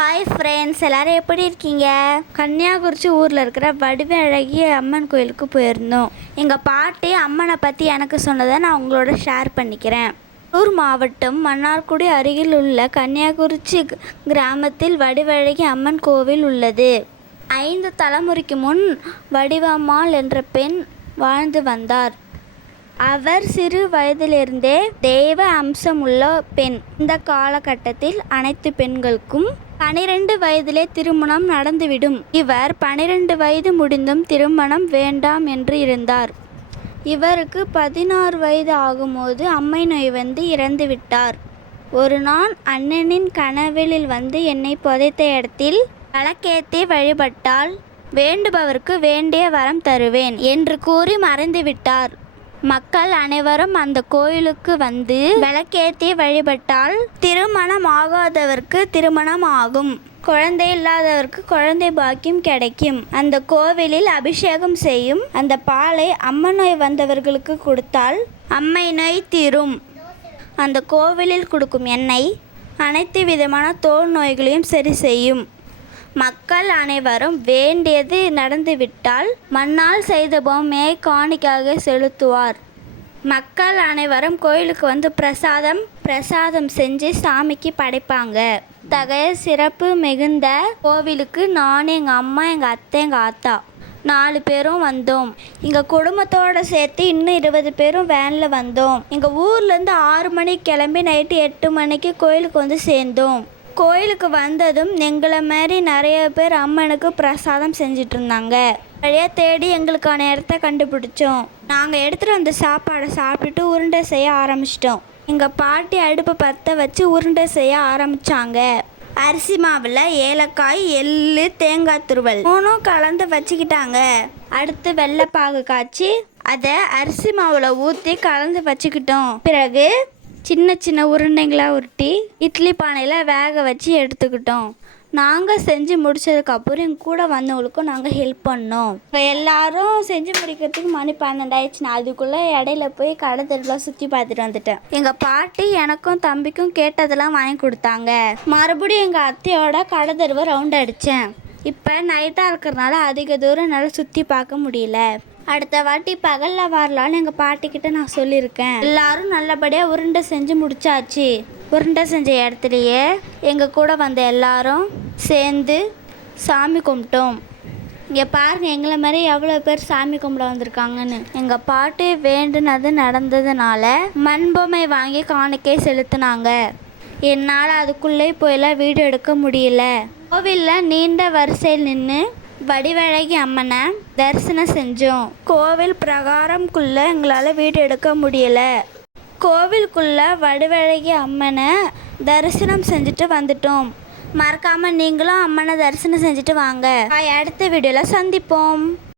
Hi friends, எல்லோரும் எப்படி இருக்கீங்க? கன்னியாகுமரி ஊரில் இருக்கிற வடிவழகி அம்மன் கோயிலுக்கு போயிருந்தோம். எங்கள் பாட்டி அம்மனை பற்றி எனக்கு சொன்னதை நான் உங்களோட ஷேர் பண்ணிக்கிறேன். கடலூர் மாவட்டம் மன்னார்குடி அருகில் உள்ள கன்னியாகுமரி கிராமத்தில் வடிவழகி அம்மன் கோவில் உள்ளது. 5 தலைமுறைக்கு முன் வடிவம்மாள் என்ற பெண் வாழ்ந்து வந்தார். அவர் சிறு வயதிலிருந்தே தெய்வ அம்சமுள்ள பெண். இந்த காலகட்டத்தில் அனைத்து பெண்களுக்கும் 12 வயதிலே திருமணம் நடந்துவிடும். இவர் 12 வயது முடிந்தும் திருமணம் வேண்டாம் என்று இருந்தார். இவருக்கு 16 வயது ஆகும்போது அம்மை நோய் வந்து இறந்துவிட்டார். ஒரு நாள் அண்ணனின் கனவில் வந்து என்னை புதைத்த இடத்தில் விளக்கேற்றி வழிபட்டால் வேண்டுபவருக்கு வேண்டிய வரம் தருவேன் என்று கூறி மறைந்துவிட்டார். மக்கள் அனைவரும் அந்த கோயிலுக்கு வந்து விளக்கேற்றி வழிபட்டால் திருமணம் ஆகாதவருக்கு திருமணம் ஆகும், குழந்தை இல்லாதவருக்கு குழந்தை பாக்கியம் கிடைக்கும். அந்த கோவிலில் அபிஷேகம் செய்யும் அந்த பாலை அம்மன் நோய் வந்தவர்களுக்கு கொடுத்தால் அம்மை நோய் தீரும். அந்த கோவிலில் கொடுக்கும் எண்ணெய் அனைத்து விதமான தோல் நோய்களையும் சரி செய்யும். மக்கள் அனைவரும் வேண்டியது நடந்துவிட்டால் மண்ணால் செய்த பொம்மையை காணிக்கையாக செலுத்துவார். மக்கள் அனைவரும் கோயிலுக்கு வந்து பிரசாதம் செஞ்சு சாமிக்கு படைப்பாங்க. தகைய சிறப்பு மிகுந்த கோவிலுக்கு நான், எங்கள் அம்மா, எங்கள் அத்தை, எங்கள் ஆத்தா 4 பேரும் வந்தோம். எங்கள் குடும்பத்தோடு சேர்த்து இன்னும் 20 பேரும் வேனில் வந்தோம். எங்கள் ஊர்லேருந்து 6 மணிக்கு கிளம்பி நைட்டு 8 மணிக்கு கோயிலுக்கு வந்து சேர்ந்தோம். கோயிலுக்கு வந்ததும் எங்களை மாதிரி நிறைய பேர் அம்மனுக்கு பிரசாதம் செஞ்சிட்டு இருந்தாங்க. வழியாக தேடி எங்களுக்கான இடத்த கண்டுபிடிச்சோம். நாங்கள் எடுத்துகிட்டு வந்த சாப்பாடை சாப்பிட்டுட்டு உருண்டை செய்ய ஆரம்பிச்சிட்டோம். எங்கள் பாட்டி அடுப்பை பற்ற வச்சு உருண்டை செய்ய ஆரம்பித்தாங்க. அரிசி மாவில் ஏலக்காய், எள்ளு, தேங்காய் துருவல் 3 கலந்து வச்சுக்கிட்டாங்க. அடுத்து வெள்ளைப்பாகு காய்ச்சி அதை அரிசி மாவில் ஊற்றி கலந்து வச்சுக்கிட்டோம். பிறகு சின்ன சின்ன உருண்டைங்களாக உருட்டி இட்லி பானையில் வேக வச்சு எடுத்துக்கிட்டோம். நாங்கள் செஞ்சு முடித்ததுக்கப்புறம் எங்கள் கூட வந்தவங்களுக்கும் நாங்கள் ஹெல்ப் பண்ணோம். இப்போ எல்லாரும் செஞ்சு முடிக்கிறதுக்கு மணி 12 ஆயிடுச்சு. நான் அதுக்குள்ளே இடையில போய் கடை தெருவில் சுற்றி பார்த்துட்டு வந்துட்டேன். எங்கள் பாட்டி எனக்கும் தம்பிக்கும் கேட்டதெல்லாம் வாங்கி கொடுத்தாங்க. மறுபடியும் எங்கள் அத்தையோட கடை தெருவை ரவுண்ட் அடித்தேன். இப்போ நைட்டாக இருக்கிறனால அதிக தூரம் என்னால் சுற்றி பார்க்க முடியல. அடுத்த வாட்டி பகலில் வரலான்னு எங்கள் பாட்டிக்கிட்ட நான் சொல்லியிருக்கேன். எல்லாரும் நல்லபடியாக உருண்டை செஞ்சு முடிச்சாச்சு. உருண்டை செஞ்ச இடத்துலையே எங்கள் கூட வந்த எல்லாரும் சேர்ந்து சாமி கும்பிட்டோம். இங்கே பாருங்கள், எங்களை மாதிரி எவ்வளோ பேர் சாமி கும்பிட வந்திருக்காங்கன்னு. எங்கள் பாட்டி வேண்டுனது நடந்ததுனால மண்பொம்மை வாங்கி காணிக்கை செலுத்தினாங்க. என்னால் அதுக்குள்ளே போயெல்லாம் வீடியோ எடுக்க முடியல. கோவிலில் நீண்ட வரிசையில் நின்று வடிவழகி அம்மனை தரிசனம் செஞ்சோம். கோவில் பிரகாரம்குள்ளே எங்களால் வீடியோ எடுக்க முடியலை. கோவிலுக்குள்ளே வடிவழகி அம்மனை தரிசனம் செஞ்சுட்டு வந்துட்டோம். மறக்காமல் நீங்களும் அம்மனை தரிசனம் செஞ்சுட்டு வாங்க. அடுத்த வீடியோவில் சந்திப்போம்.